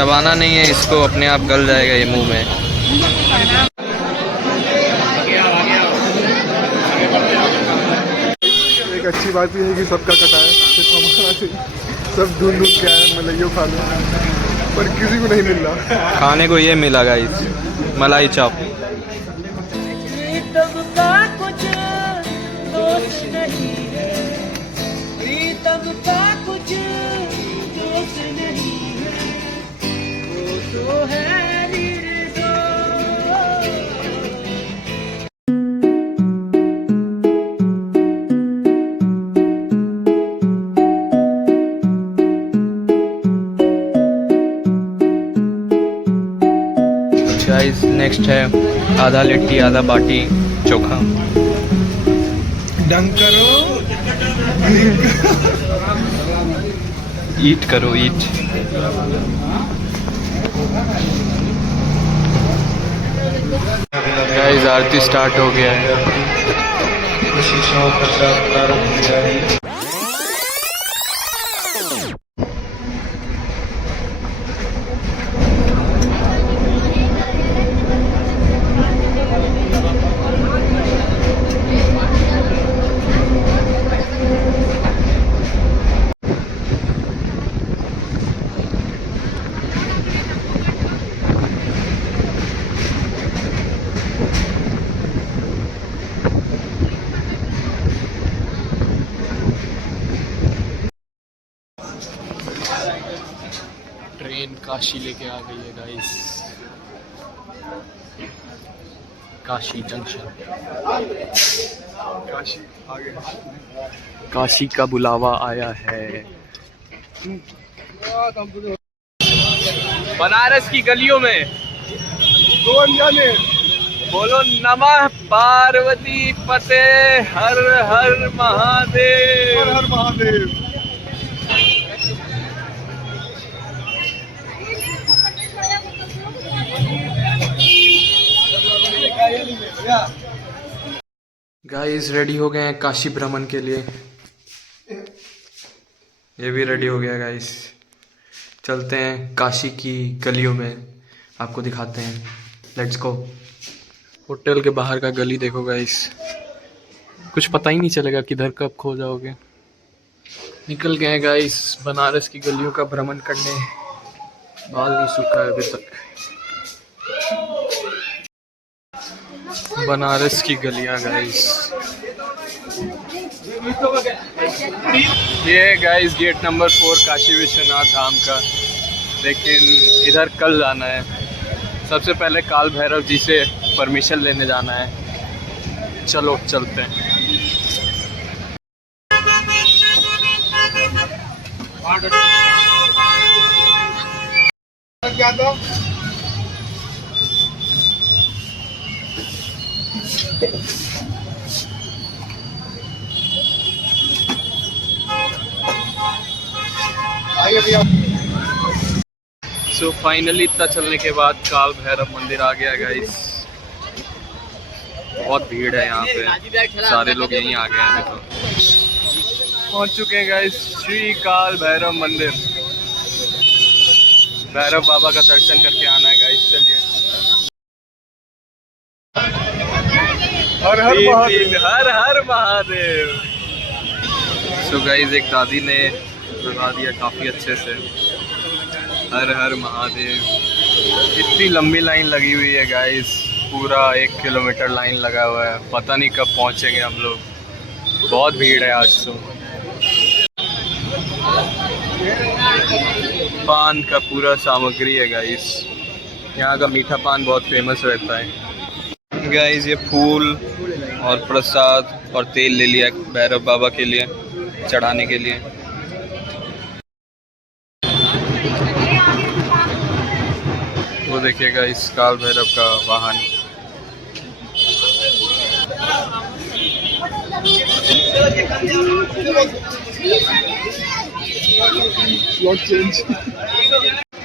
चबाना नहीं है इसको, अपने आप गल जाएगा ये मुंह में। एक अच्छी बात ये है कि सबका कटा है, सिर्फ हमारा नहीं। सब ढूंढ ढूंढ के आए मलाइयो खा लो, पर किसी को नहीं मिल रहा। खाने को ये मिला गाइस, मलाई चाप। कुछ दोस्त नहीं है, प्रीतम का कुछ दोस्त नहीं है, वो तो है निर्दोष। गाइस नेक्स्ट है आधा लिट्टी आधा बाटी चोखा। डंग करो, ईट करो ईट। गाइस आरती स्टार्ट हो गया है। ट्रेन काशी लेके आ गई है गाइस, काशी जंक्शन। काशी आ गए। काशी का बुलावा आया है। बनारस की गलियों में दो अनजाने बोलो नमः पार्वती पते हर हर महादेव। हर हर महादेव। गाइस रेडी हो गए हैं काशी भ्रमण के लिए। ये भी रेडी हो गया गाइस। चलते हैं काशी की गलियों में, आपको दिखाते हैं। Let's go. होटल के बाहर का गली देखो गाइस, कुछ पता ही नहीं चलेगा किधर कब खो जाओगे। निकल गए हैं गाइस बनारस की गलियों का भ्रमण करने। बाल नहीं सूखा है अभी तक। बनारस की गलियां गाइस। ये है guys gate number 4 Kashi Vishwanath Dham का, लेकिन इधर कल जाना है। सबसे पहले काल भैरव जी से परमिशन लेने जाना है। चलो चलते हैं। क्या था? सो फाइनली इतना चलने के बाद काल भैरव मंदिर आ गया गाइस। बहुत भीड़ है यहाँ पे, सारे लोग यहीं आ गए हैं। तो पहुँच चुके हैं गाइस श्री काल भैरव मंदिर। भैरव बाबा का दर्शन करके आना है गाइस। चलिए। हर हर महादेव। हर हर महादेव। सो गाइस एक दादी ने बता दिया काफ़ी अच्छे से, हर हर महादेव। इतनी लंबी लाइन लगी हुई है गाइस, पूरा 1 किलोमीटर लाइन लगा हुआ है। पता नहीं कब पहुंचेंगे हम लोग, बहुत भीड़ है आज तो। पान का पूरा सामग्री है गाइस, यहाँ का मीठा पान बहुत फेमस रहता है गाइस। ये फूल और प्रसाद और तेल ले लिया भैरव बाबा के लिए चढ़ाने के लिए। वो देखिएगा इस काल भैरव का वाहन।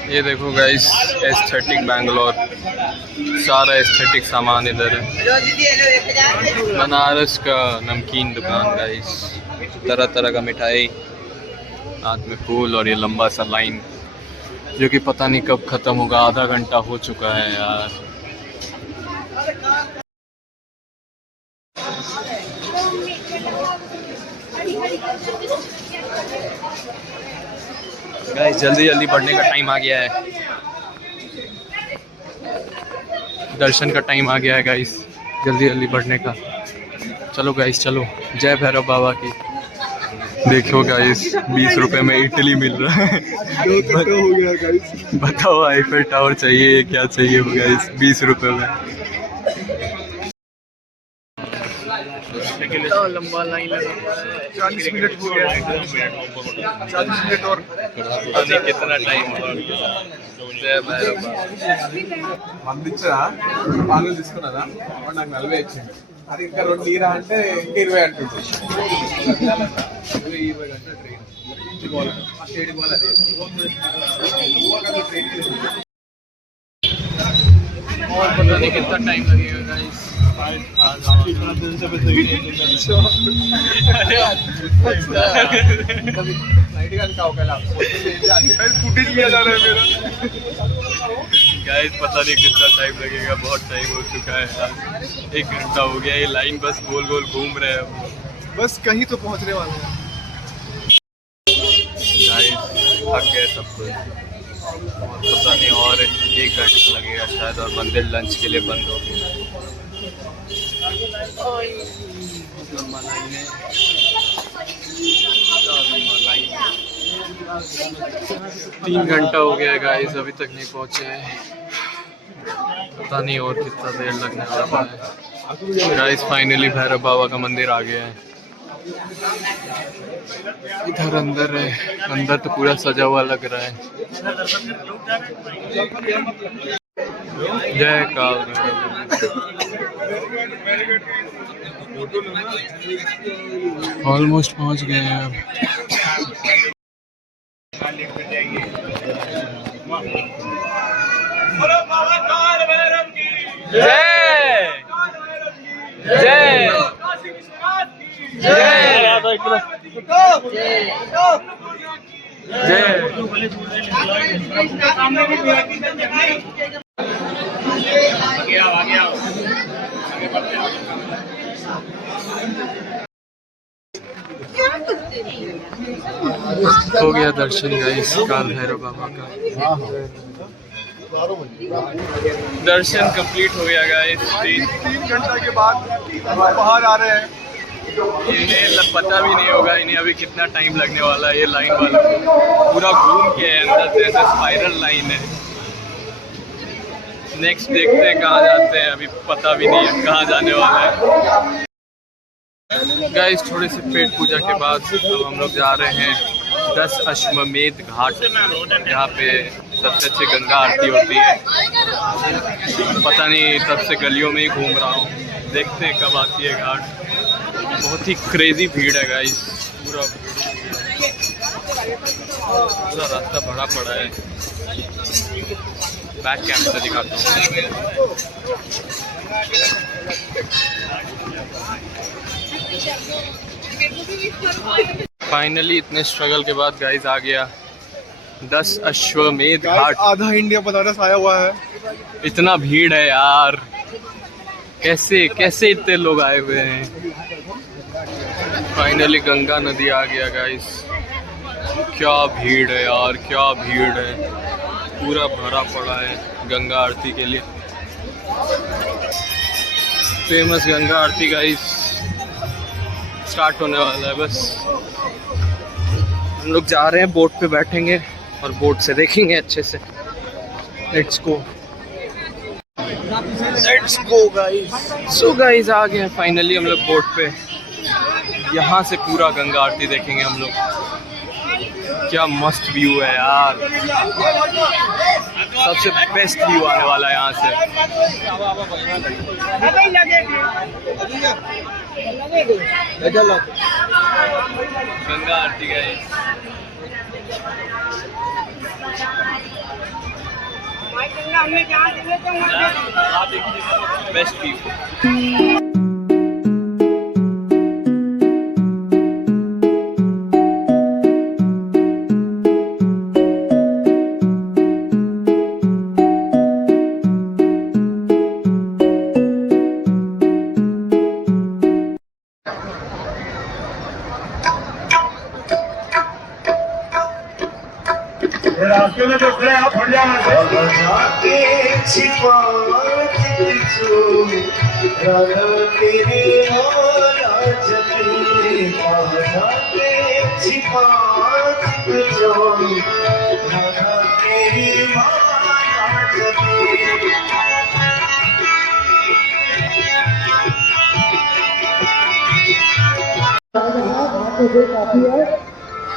ये देखो गाइस एस्थेटिक बैंगलोर, सारा एस्थेटिक सामान इधर है। बनारस का नमकीन दुकान गाइस, तरह तरह का मिठाई, हाथ में फूल और ये लंबा सा लाइन। जो कि पता नहीं कब खत्म होगा, आधा घंटा हो चुका है यार। गाइस जल्दी जल्दी बढ़ने का टाइम आ गया है, दर्शन का टाइम आ गया है गाइस, जल्दी जल्दी बढ़ने का। चलो गाइस चलो, जय भैरव बाबा की। देखो गाइस 20 रुपए में इडली मिल रहा है। हो गया गाइस। बताओ आईफिल टावर चाहिए, क्या चाहिए गाइस 20 रुपए में। लंबा लाइन लगा हुआ है, 40 मिनट हो गया, 40 मिनट और कितना टाइम जय भैरव बाबा। పంపించరా పాలు తీసుకున్నారా వాడు నాకు 40 ఇచ్చింది. అది ఇంకా 2 తీరా అంటే ఇంకా 20 అంటుంది. 20 గంటల ట్రైన్ ఇంటికి పోవాలి, ఆ స్టేట్కి పోవాలి. అది और पता नहीं कितना टाइम लगेगा गाइस। फुटेज लिया जा रहा है मेरा। गाइस पता नहीं कितना टाइम लगेगा, बहुत टाइम हो चुका है यार, 1 घंटा हो गया। ये लाइन बस गोल गोल घूम रहे हैं बस कहीं तो पहुंचने वाले हैं। गाइस थक गए सब कुछ, और पता नहीं और 1 घंटा लगेगा शायद, और मंदिर लंच के लिए बंद हो गया। लंबा लाइन है, 3 घंटा हो गया है गाइस, अभी तक नहीं पहुंचे हैं। पता नहीं और कितना देर लगने वाला है। गाइस फाइनली भैरव बाबा का मंदिर आ गया है। इधर अंदर है, अंदर तो पूरा सजा हुआ लग रहा है। जय काल भैरव। ऑलमोस्ट पहुंच गए हैं अब। जय हो गया दर्शन गाइस काल भैरव बाबा का। दर्शन कंप्लीट हो गया गाइस। 3 घंटा के बाद बाहर आ रहे हैं। इन्हें पता भी नहीं होगा इन्हें अभी कितना टाइम लगने वाला है। ये लाइन वाला पूरा घूम के है अंदर से, ऐसे स्पाइरल लाइन है। नेक्स्ट देखते हैं कहाँ जाते हैं, अभी पता भी नहीं है कहाँ जाने वाला है। गाइस थोड़े से पेट पूजा के बाद अब हम लोग जा रहे हैं 10 अश्वमेध घाट, जहाँ पे सबसे अच्छी गंगा आरती होती है। पता नहीं तब से गलियों में ही घूम रहा हूँ, देखते हैं कब आती है घाट। बहुत ही क्रेजी भीड़ है गाइस, पूरा रास्ता भरा पड़ा है। बैक कैमरे से दिखाता हूँ। फाइनली इतने स्ट्रगल के बाद गाइस आ गया 10 अश्वमेध घाट। आधा इंडिया बनारस आया हुआ है। इतना भीड़ है यार, कैसे कैसे इतने लोग आए हुए हैं। फाइनली गंगा नदी आ गया गाइस। क्या भीड़ है यार, क्या भीड़ है, पूरा भरा पड़ा है गंगा आरती के लिए। फेमस गंगा आरती गाइस स्टार्ट होने वाला है। बस हम लोग जा रहे हैं, बोट पे बैठेंगे और बोट से देखेंगे अच्छे से। Let's go, let's go guys. So guys आ गए फाइनली हम लोग बोट पे। यहाँ से पूरा गंगा आरती देखेंगे हम लोग। क्या मस्त व्यू है यार, सबसे बेस्ट व्यू आने वाला है यहाँ से। गंगा आरती गाइस, बेस्ट व्यू।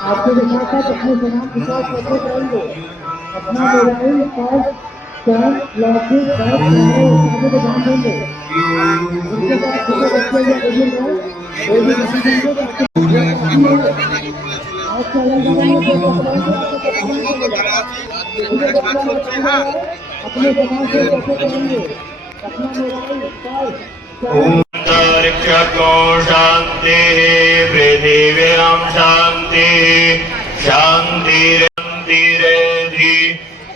आपके के साथ साथ अपने जनाब के साथ करते रहेंगे। अपना mobile card scan locking bag सारे को ध्यान देंगे। उनके साथ छोटे बच्चे या बुजुर्ग हैं वो भी ध्यान देंगे। आपके अपने जनाब से कैसे करेंगे अपना मोबाइल कार्ड अंतरिक्षको शांति पृथिव्यां शांति शांतिरेधि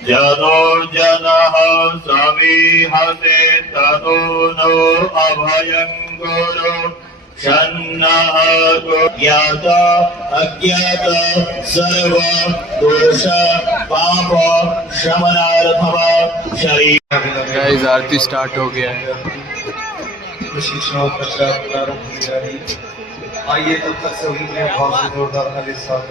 जतो जनः समीहते ततो नो अभयं गुरु शन्नः ज्ञात अज्ञात सर्व दोष पाप शमनार्थम शरीर। गाइस आरती स्टार्ट हो गया है। शिक्षाओं पश्चात प्रारंभ होने जा रही है। आइए तब तक सभी ने भाव से जोरदार ताली साथ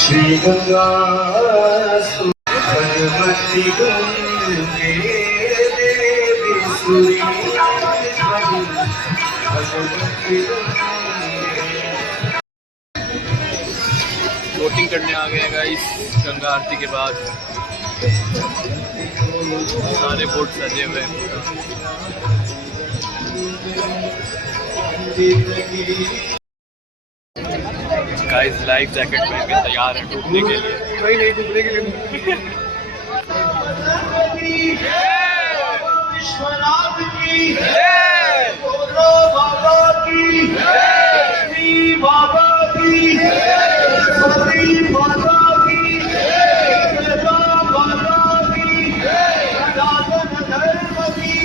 श्री गंगा भगवती गंगे देवी सूरी भगवती बोटिंग करने आ गए हैं गाइस गंगा आरती के बाद। सारे बोट सजे हुए हैं पूरा। गाइस लाइफ जैकेट पहन के तैयार हैं डूबने के लिए। नहीं डूबने के लिए विश्वनाथ की बोलो बाबा की श्री बाबा की सती माता की माता की सनातन धर्म की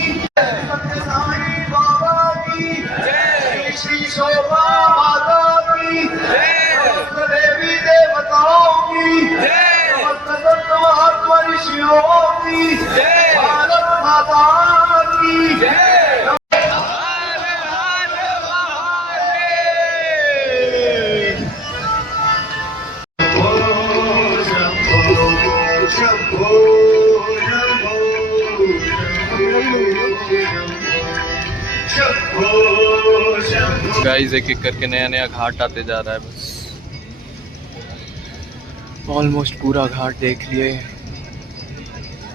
सत्यसाई बाबा की श्री शोभा माता की देवी देवताओं की महात्मा ऋषियों की भारत माता की गाइस एक एक करके नया नया घाट आते जा रहा है। बस ऑलमोस्ट पूरा घाट देख लिए।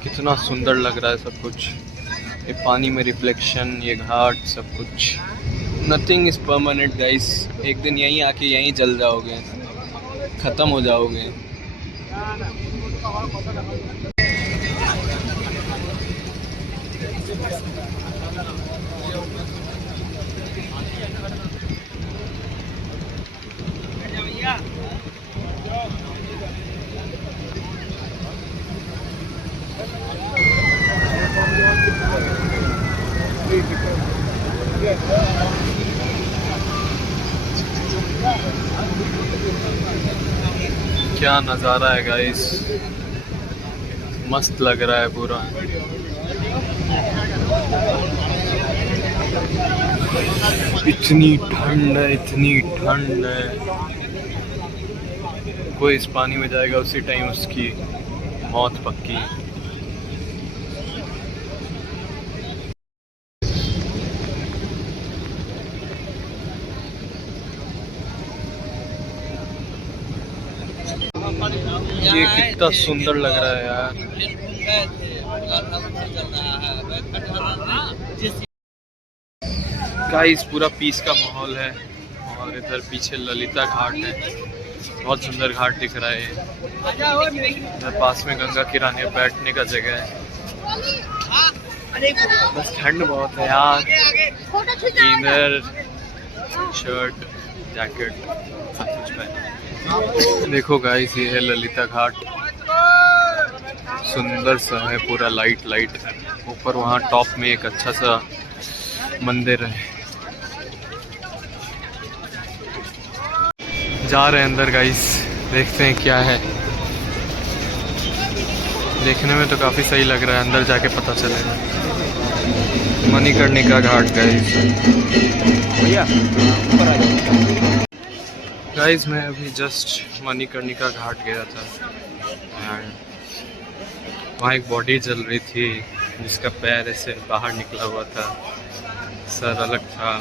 कितना सुंदर लग रहा है सब कुछ। ये पानी में रिफ्लेक्शन, ये घाट, सब कुछ। Nothing is permanent guys. एक दिन यहीं आके यहीं जल जाओगे, ख़त्म हो जाओगे। क्या नज़ारा है गाइस, मस्त लग रहा है पूरा। इतनी ठंड है, इतनी ठंड है। कोई इस पानी में जाएगा उसी टाइम उसकी मौत पक्की। ये कितना सुंदर लग रहा है यार। गाइस पूरा पीस का माहौल है और इधर पीछे ललिता घाट है, बहुत सुंदर घाट दिख रहा है। इधर पास में गंगा किनारे बैठने का जगह है। बस ठंड बहुत है यार। इनर शर्ट जैकेट सब कुछ पहना। देखो गाइस ये है ललिता घाट, सुंदर सा है पूरा, लाइट लाइट। ऊपर वहाँ टॉप में एक अच्छा सा मंदिर है। जा रहे हैं अंदर गाइस, देखते हैं क्या है। देखने में तो काफ़ी सही लग रहा है, अंदर जाके पता चलेगा। मणिकर्णिका घाट गाइस। भैया गाइस मैं अभी जस्ट मणिकर्णिका घाट गया था एंड वहाँ एक बॉडी जल रही थी जिसका पैर ऐसे बाहर निकला हुआ था, सर अलग था।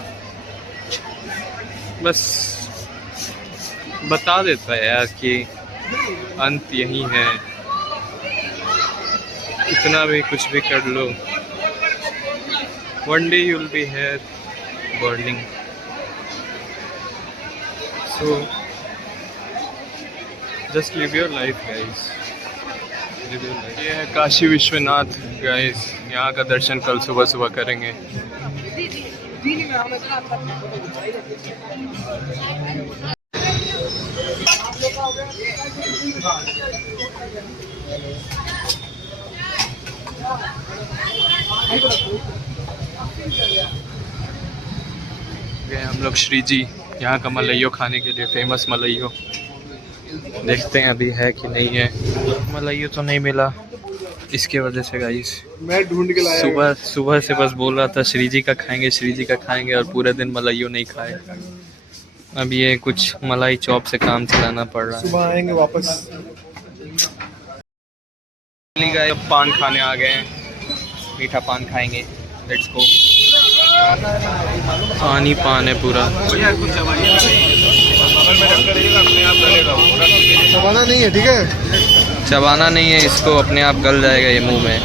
बस बता देता है यार कि अंत यही है, इतना भी कुछ भी कर लो, one day you'll be here burning. So just live your life guys, live your life. ये है काशी विश्वनाथ गाइस, यहाँ का दर्शन कल सुबह सुबह करेंगे। गए हम लोग श्री जी, यहाँ का मलइयो खाने के लिए फेमस मलइयो। देखते हैं अभी है कि नहीं है। मलइयो तो नहीं मिला, इसके वजह से गाइस मैं ढूंढ के लाया। सुबह से बस बोल रहा था श्री जी का खाएंगे, श्री जी का खाएंगे, और पूरे दिन मलइयो नहीं खाए। अब ये कुछ मलाई चॉप से काम चलाना पड़ रहा है। सुबह आएंगे वापस। अब पान खाने आ गए हैं, मीठा पान खाएंगे। Let's go. पानी पान है पूरा। चबाना नहीं है, ठीक है? चबाना नहीं है इसको, अपने आप गल जाएगा ये मुंह में।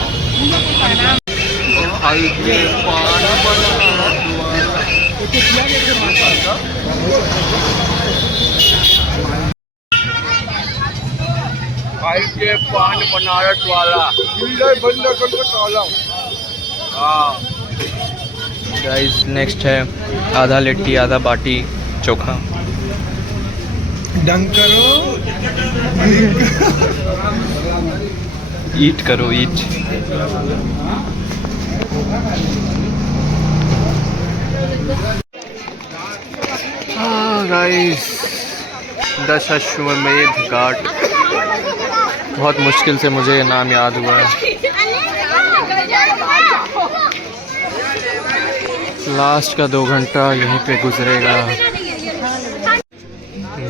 के पान बनारस वाला बंदा काला। गाइस नेक्स्ट है आधा लिट्टी आधा बाटी चोखा। डंग करो, ईट करो, ईट। हाँ गाइस, दशाश्वमेध घाट, बहुत मुश्किल से मुझे ये नाम याद हुआ है। लास्ट का 2 घंटा यहीं पे गुजरेगा।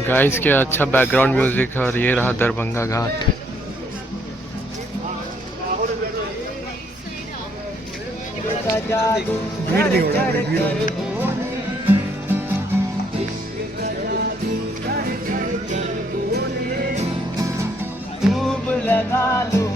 गाइस के अच्छा बैकग्राउंड म्यूजिक है। और ये रहा दरभंगा घाट। भीड़ नहीं हो रहा है, भीड़। लगा लो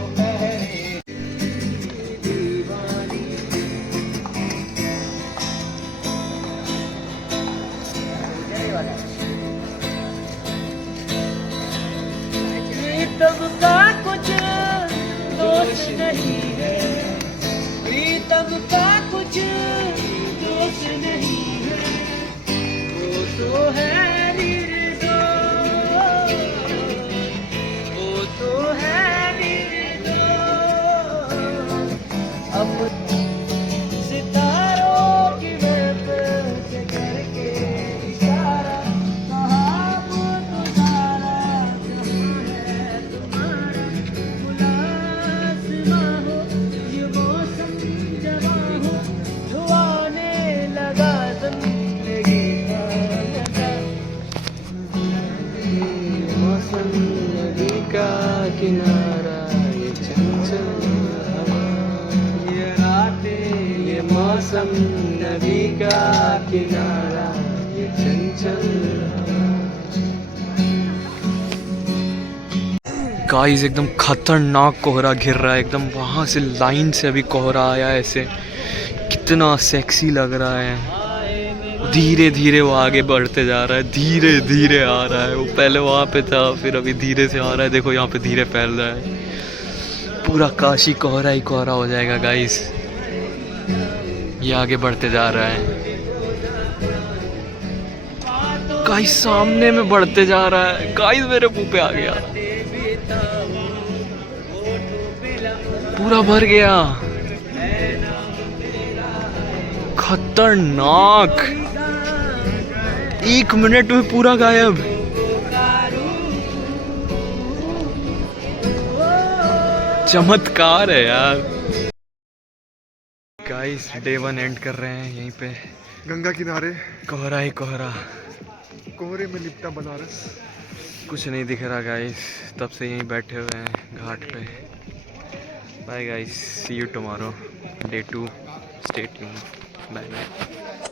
प्रीतम का कुछ दोष नहीं है, प्रीतम का कुछ दोष नहीं है, वो तो है निर्दोष, वो तो है निर्दोष। नदी का किनारा ये चंचल। गाइस एकदम खतरनाक कोहरा घिर रहा है एकदम, वहां से लाइन से अभी कोहरा आया है ऐसे, कितना सेक्सी लग रहा है। धीरे धीरे वो आगे बढ़ते जा रहा है, धीरे धीरे आ रहा है। वो पहले वहाँ पे था, फिर अभी धीरे से आ रहा है। देखो यहाँ पे धीरे फैल रहा है, पूरा काशी कोहरा ही कोहरा हो जाएगा गाइस। ये आगे बढ़ते जा रहा है गाइस, सामने में बढ़ते जा रहा है गाइस, मेरे मुंह पे आ गया, पूरा भर गया, खतरनाक। 1 मिनट में पूरा गायब। चमत्कार है यार। गाइस डे 1 एंड कर रहे हैं यहीं पे, गंगा किनारे कोहरा ही कोहरा, कोहरे में लिपटा बनारस। कुछ नहीं दिख रहा गाइस, तब से यहीं बैठे हुए हैं घाट पे। Bye guys, see you tomorrow, day 2, stay tuned, bye bye.